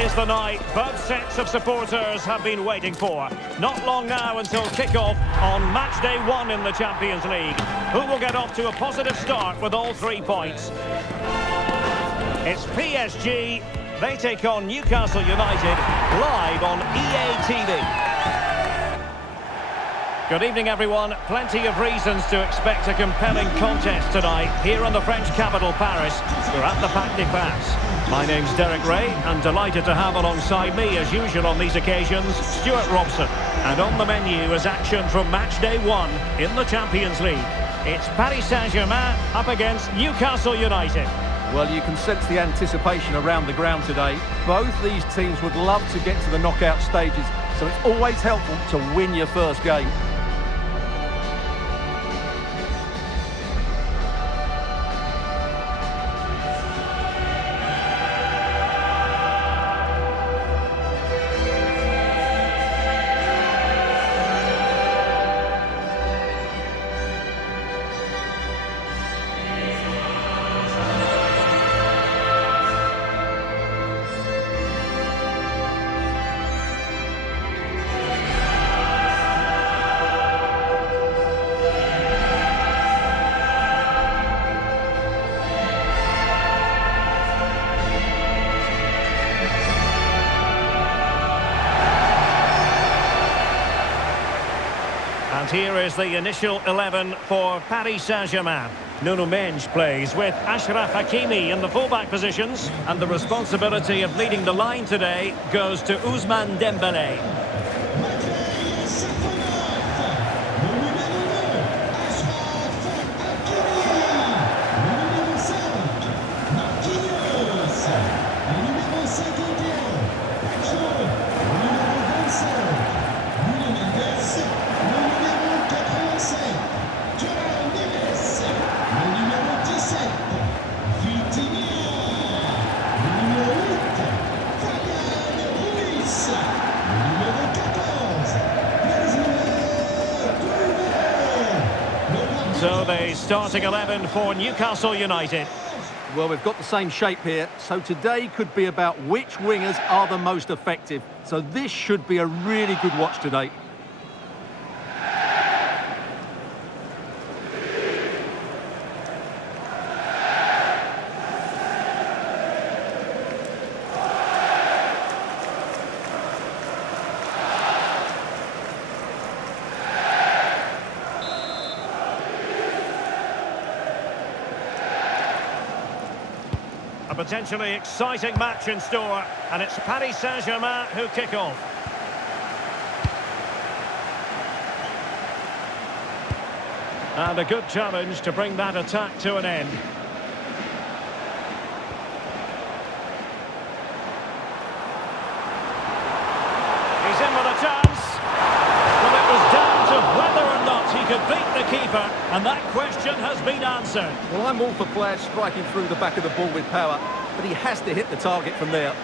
is the night both sets of supporters have been waiting for. Not long now until kick-off on match day 1 in the Champions League. Who will get off to a positive start with all 3 points? It's PSG. They take on Newcastle United live on EA TV. Good evening, everyone. Plenty of reasons to expect a compelling contest tonight here in the French capital, Paris. We're at the Parc des Princes. My name's Derek Ray, and delighted to have alongside me, as usual on these occasions, Stewart Robson. And on the menu is action from match day 1 in the Champions League. It's Paris Saint-Germain up against Newcastle United. Well, you can sense the anticipation around the ground today. Both these teams would love to get to the knockout stages, so it's always helpful to win your first game. And here is the initial 11 for Paris Saint-Germain. Nuno Mendes plays with Achraf Hakimi in the fullback positions. And the responsibility of leading the line today goes to Ousmane Dembélé. So the starting 11 for Newcastle United. Well, we've got the same shape here, so today could be about which wingers are the most effective. So this should be a really good watch today. A potentially exciting match in store, and it's Paris Saint-Germain who kick off. And a good challenge to bring that attack to an end. He's in with a chance. Well, it was down to whether or not he could beat the keeper, and that question has been answered. Well, I'm all for players striking through the back of the ball with power, but he has to hit the target from there.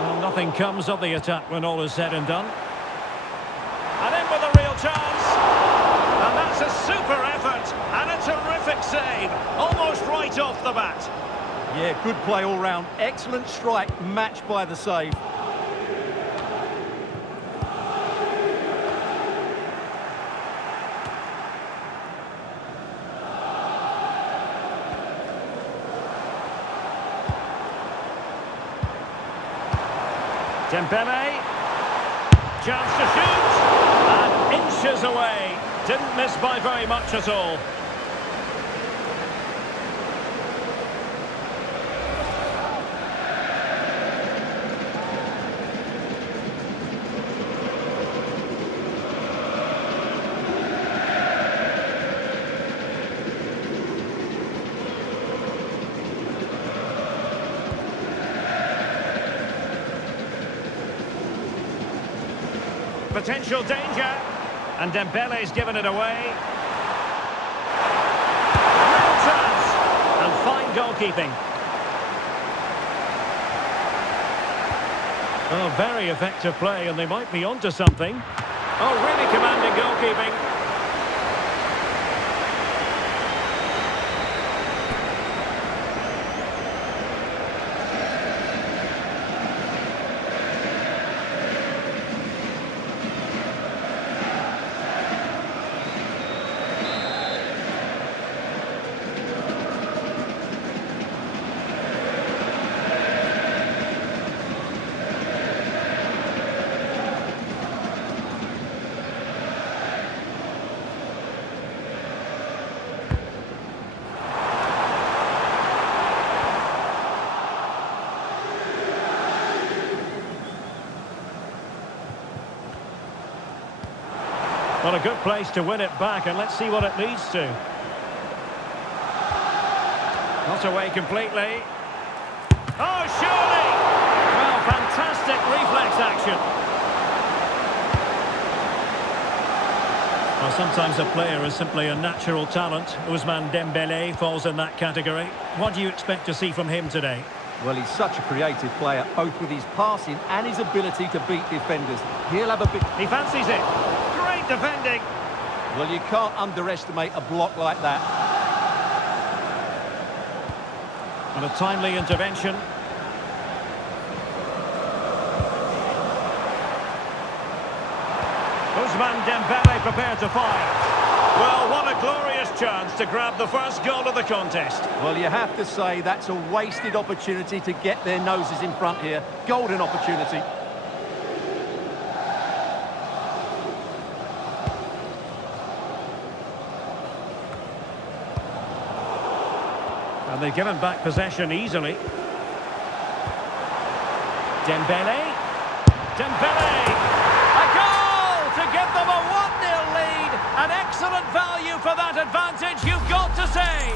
Well, nothing comes of the attack when all is said and done. And in with a real chance. And that's a super effort and a terrific save. Almost right off the bat. Yeah, good play all round. Excellent strike, matched by the save. Dembélé, chance to shoot, and inches away, didn't miss by very much at all. Potential danger, and Dembele's given it away. Real chance, and fine goalkeeping. Oh, very effective play, and they might be onto something. Oh, really commanding goalkeeping. Well, a good place to win it back, and let's see what it leads to. Not away completely. Oh, surely! Well, fantastic reflex action. Well, sometimes a player is simply a natural talent. Ousmane Dembélé falls in that category. What do you expect to see from him today? Well, he's such a creative player, both with his passing and his ability to beat defenders. He'll have a bit... He fancies it. Great defending. Well, you can't underestimate a block like that. And a timely intervention. Ousmane Dembélé prepared to fire. Well, what a glorious chance to grab the first goal of the contest. Well, you have to say that's a wasted opportunity to get their noses in front here. Golden opportunity. And they've given back possession easily. Dembélé. Dembélé! A goal to give them a 1-0 lead. An excellent value for that advantage, you've got to say.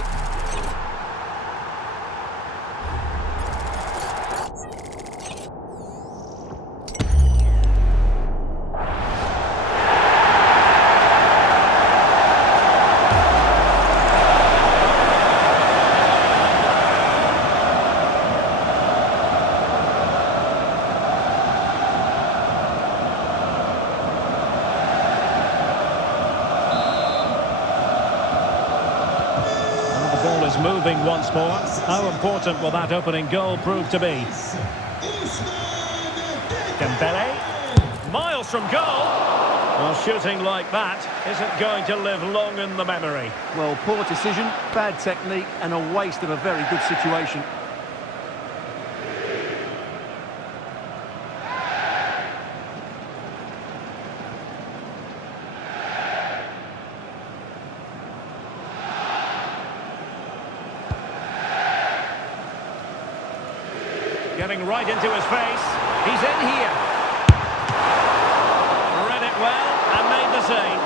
Moving once more. How important will that opening goal prove to be? Dembélé, miles from goal. Well, shooting like that isn't going to live long in the memory. Well, poor decision, bad technique, and a waste of a very good situation. Getting right into his face. He's in here. Read it well and made the save.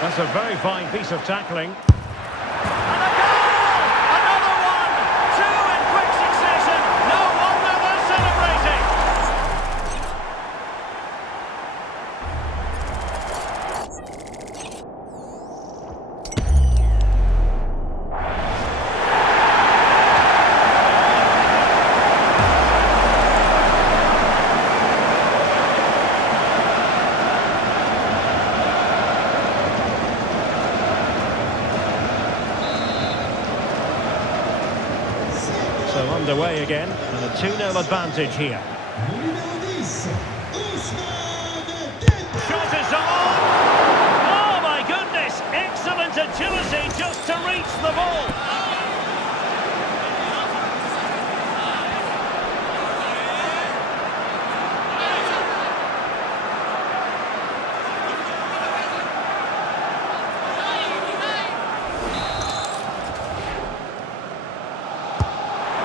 That's a very fine piece of tackling. And a goal! Another one! Two in quick succession. No wonder they're celebrating. So underway again, and a 2-0 advantage here. Shot is on! Oh my goodness! Excellent agility just to reach the ball.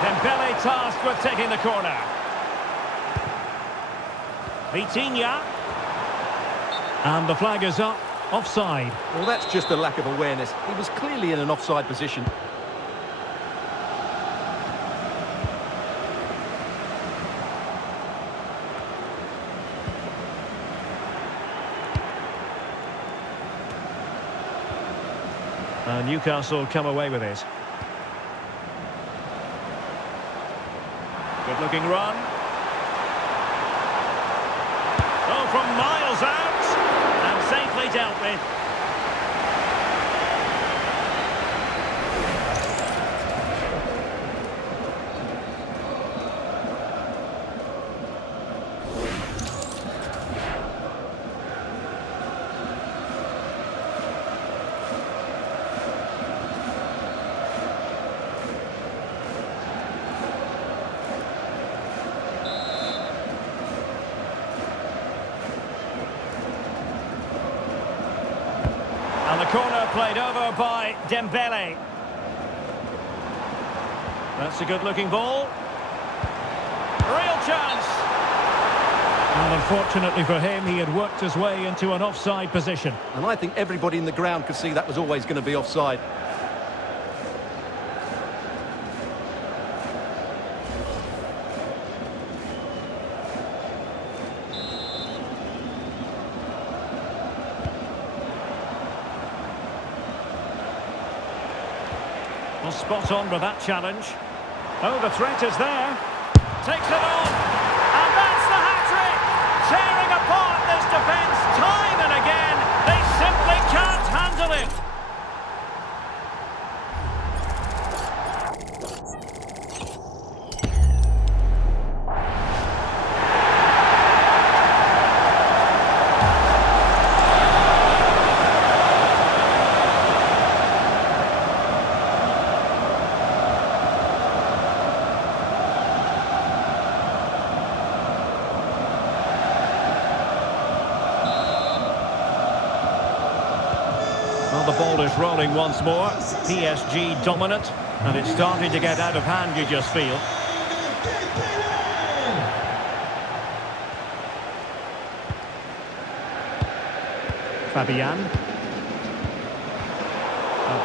Dembélé tasked with taking the corner. Vitinha. And the flag is up. Offside. Well, that's just a lack of awareness. He was clearly in an offside position. And Newcastle come away with it. Good looking run. Oh, from miles out. And safely dealt with. And the corner played over by Dembele. That's a good-looking ball. Real chance. And unfortunately for him, he had worked his way into an offside position. And I think everybody in the ground could see that was always going to be offside. Well, spot on with that challenge. Oh, the threat is there. Takes it on. And that's the hat-trick. Tearing apart this defence time and again. They simply can't handle it. Well, the ball is rolling once more. PSG dominant, and it's starting to get out of hand, you just feel. Fabian.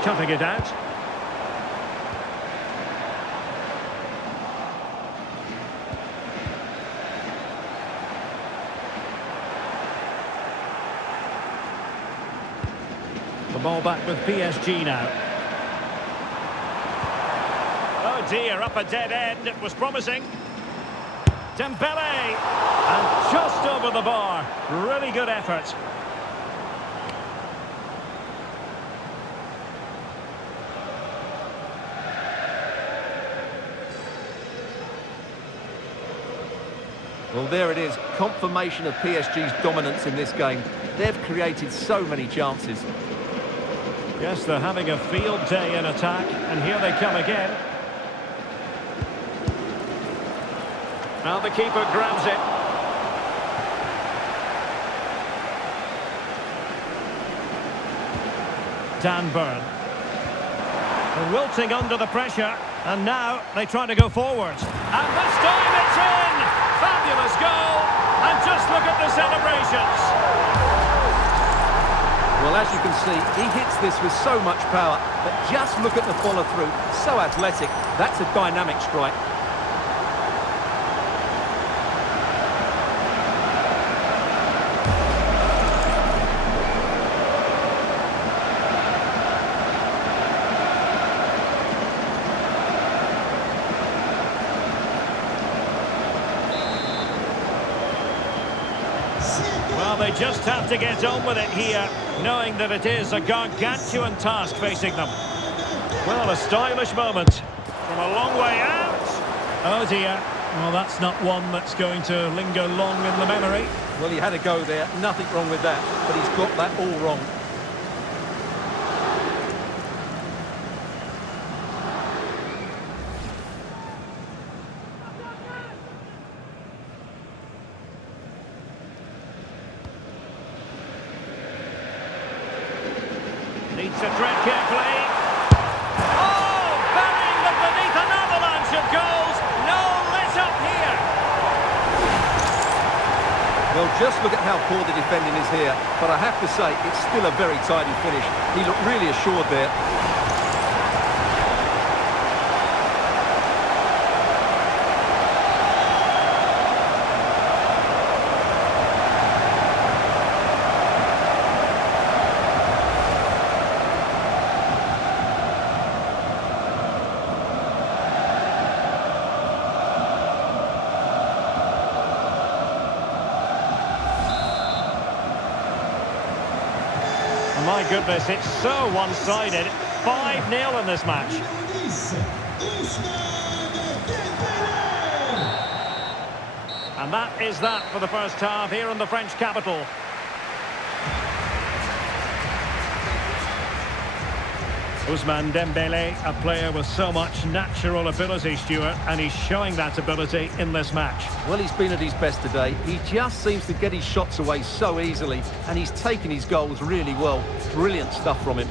Cutting it out. The ball back with PSG now. Oh dear, up a dead end. It was promising. Dembele! And just over the bar. Really good effort. Well, there it is. Confirmation of PSG's dominance in this game. They've created so many chances. Yes, they're having a field day in attack, and here they come again. Now the keeper grabs it. Dan Burn. Wilting under the pressure, and now they try to go forward. And this time it's in! Fabulous goal, and just look at the celebrations. Well, as you can see, he hits this with so much power, but just look at the follow-through. So athletic. That's a dynamic strike. Well, they just have to get on with it here, knowing that it is a gargantuan task facing them. Well, a stylish moment from a long way out. Oh dear. Well, that's not one that's going to linger long in the memory. Well, he had a go there. Nothing wrong with that, but he's got that all wrong. Needs to tread carefully. Oh, burying them beneath an avalanche of goals. No let up here. Well, just look at how poor the defending is here. But I have to say, it's still a very tidy finish. He looked really assured there. My goodness, it's so one-sided. 5-0 in this match. And that is that for the first half here in the French capital. Ousmane Dembele, a player with so much natural ability, Stewart, and he's showing that ability in this match. Well, he's been at his best today. He just seems to get his shots away so easily, and he's taken his goals really well. Brilliant stuff from him.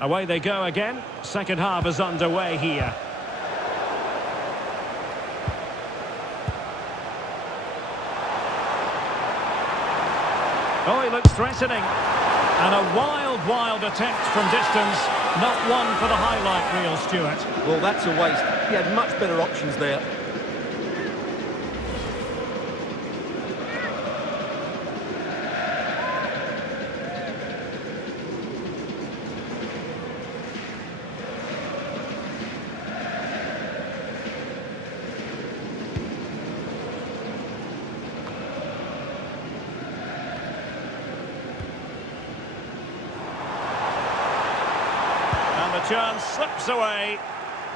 Away they go again. Second half is underway here. Oh, he looks threatening. And a wild attempt from distance. Not one for the highlight reel, Stewart. Well, that's a waste. He had much better options there. Chance slips away.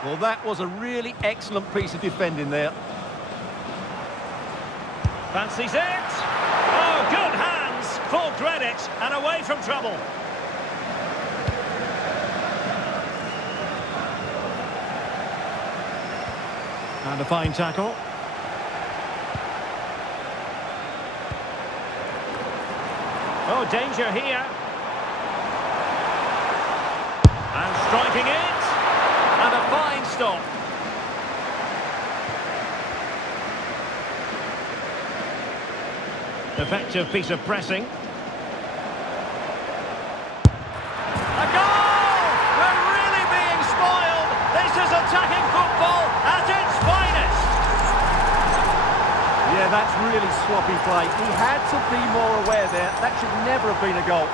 Well, that was a really excellent piece of defending there. Fancies it. Oh, good hands. Full credit and away from trouble. And a fine tackle. Oh, danger here. And striking it, and a fine stop. Effective piece of pressing. A goal! We're really being spoiled. This is attacking football at its finest. Yeah, that's really sloppy play. He had to be more aware there. That should never have been a goal.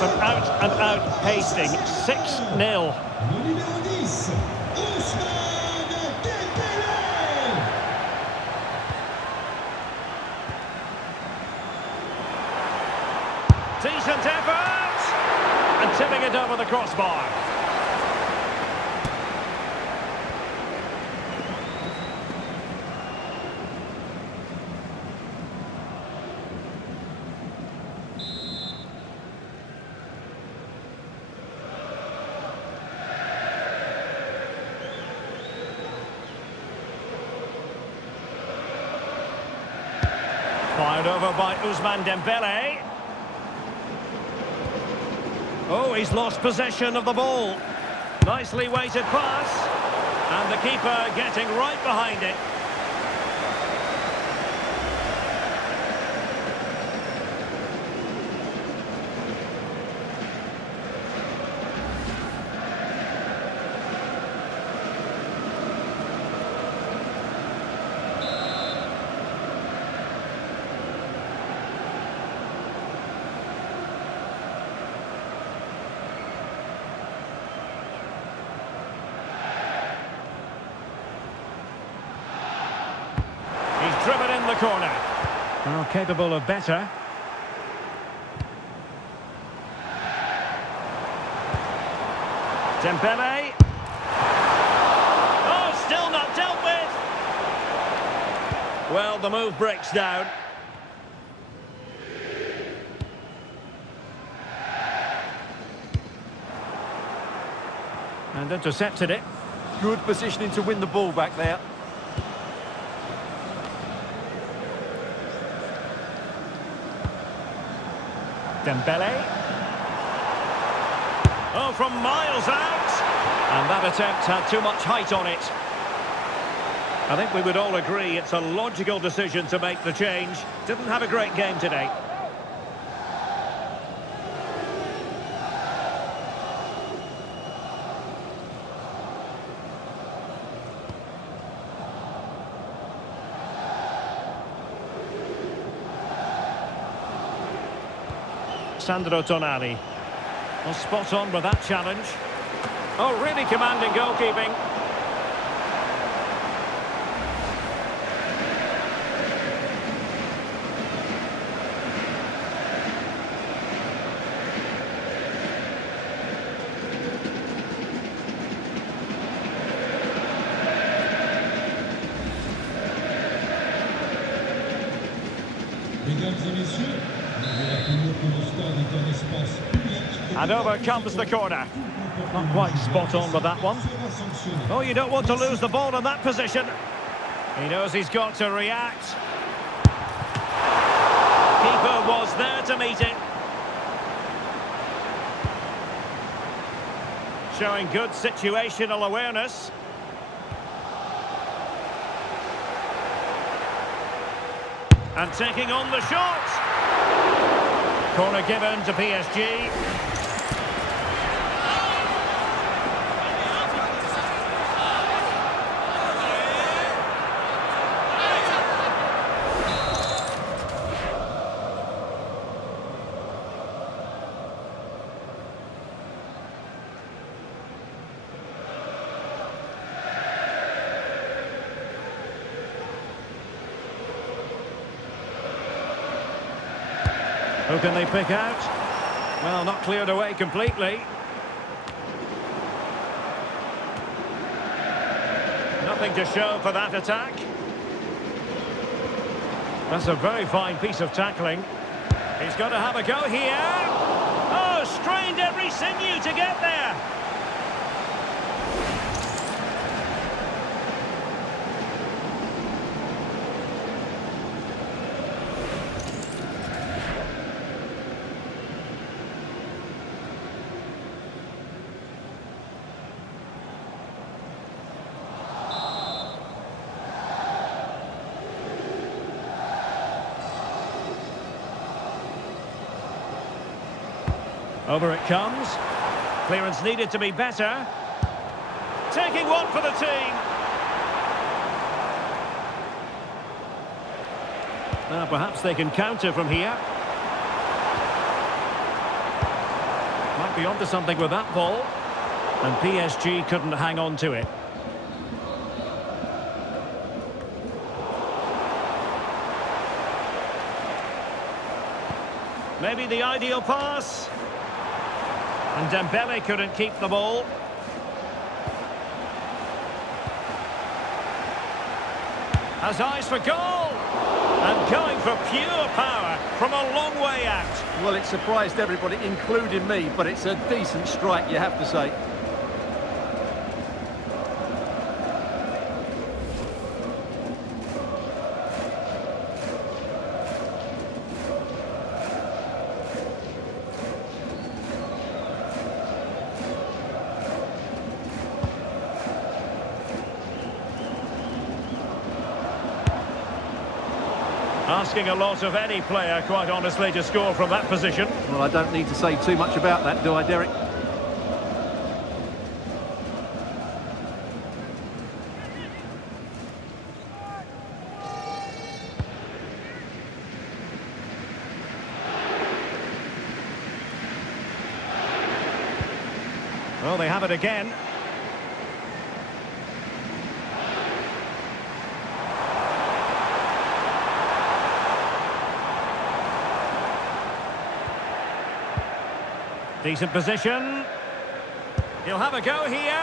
Some out-and-out pasting. 6-0. Decent effort! And tipping it over the crossbar. Fired over by Ousmane Dembele. Oh, he's lost possession of the ball. Nicely weighted pass. And the keeper getting right behind it. Driven in the corner. Well, capable of better. Dembele. Oh, still not dealt with. Well, the move breaks down. And intercepted it. Good positioning to win the ball back there. Dembele. Oh, from miles out. And that attempt had too much height on it. I think we would all agree it's a logical decision to make the change. Didn't have a great game today. Sandro Tonali. Well, spot on with that challenge. Oh, really commanding goalkeeping. Mesdames et messieurs, nous vous rappelons que le stade est un espace public. And over comes the corner. Not quite spot on with that one. Oh, you don't want to lose the ball in that position. He knows he's got to react. Keeper was there to meet it. Showing good situational awareness. And taking on the shot. Corner given to PSG. Who can they pick out? Well, not cleared away completely. Nothing to show for that attack. That's a very fine piece of tackling. He's got to have a go here. Oh, strained every sinew to get there. Over it comes. Clearance needed to be better. Taking one for the team. Now perhaps they can counter from here. Might be onto something with that ball. And PSG couldn't hang on to it. Maybe the ideal pass. And Dembele couldn't keep the ball. Has eyes for goal. And going for pure power from a long way out. Well, it surprised everybody, including me, but it's a decent strike, you have to say. Asking a lot of any player, quite honestly, to score from that position. Well, I don't need to say too much about that, do I, Derek? Well, they have it again. Decent position. He'll have a go here.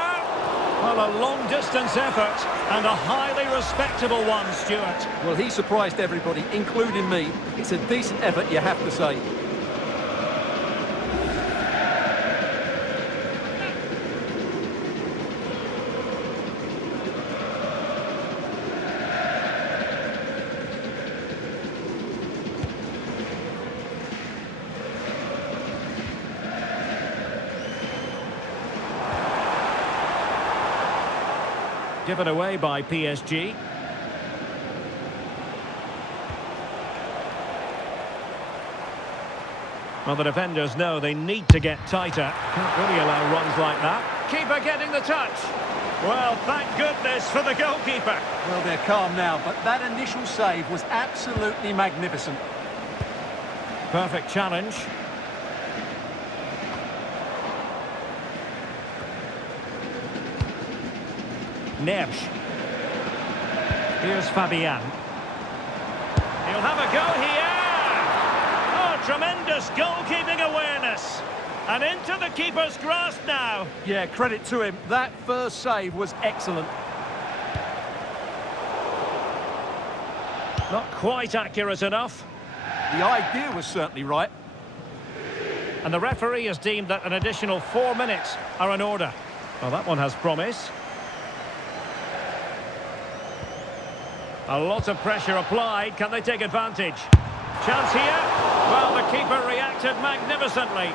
Well, a long-distance effort and a highly respectable one, Stewart. Well, he surprised everybody, including me. It's a decent effort, you have to say. Given away by PSG. Well, the defenders know they need to get tighter. Can't really allow runs like that. Keeper getting the touch. Well, thank goodness for the goalkeeper. Well, they're calm now, but that initial save was absolutely magnificent. Perfect challenge. Nebs. Here's Fabian. He'll have a go here. Oh, tremendous goalkeeping awareness. And into the keeper's grasp now. Yeah, credit to him. That first save was excellent. Not quite accurate enough. The idea was certainly right. And the referee has deemed that an additional 4 minutes are in order. Well, that one has promise. A lot of pressure applied. Can they take advantage? Chance here. Well, the keeper reacted magnificently.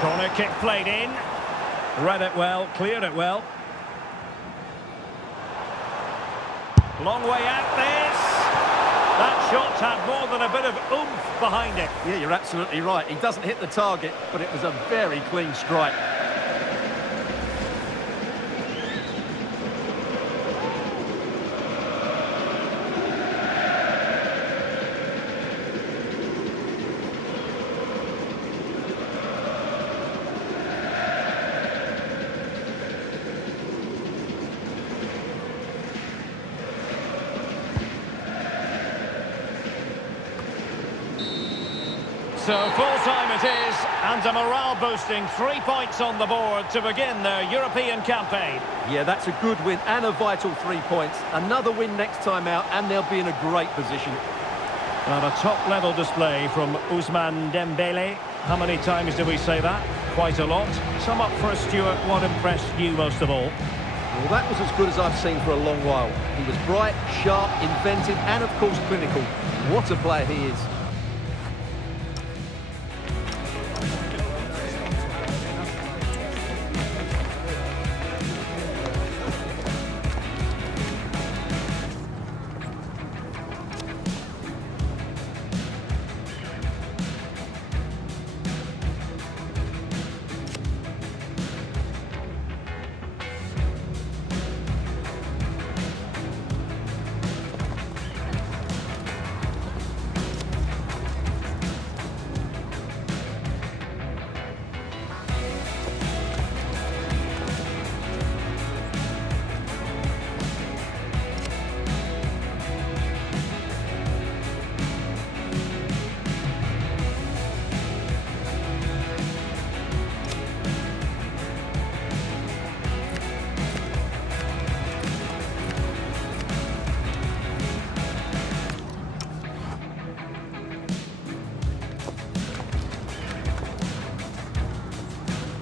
Corner kick played in. Read it well, cleared it well. Long way out this. That shot had more than a bit of oomph behind it. Yeah, you're absolutely right. He doesn't hit the target, but it was a very clean strike. So full-time it is, and a morale-boosting 3 points on the board to begin their European campaign. Yeah, that's a good win and a vital 3 points. Another win next time out, and they'll be in a great position. And a top-level display from Ousmane Dembele. How many times do we say that? Quite a lot. Sum up for us, Stewart. What impressed you most of all? Well, that was as good as I've seen for a long while. He was bright, sharp, inventive, and of course clinical. What a player he is.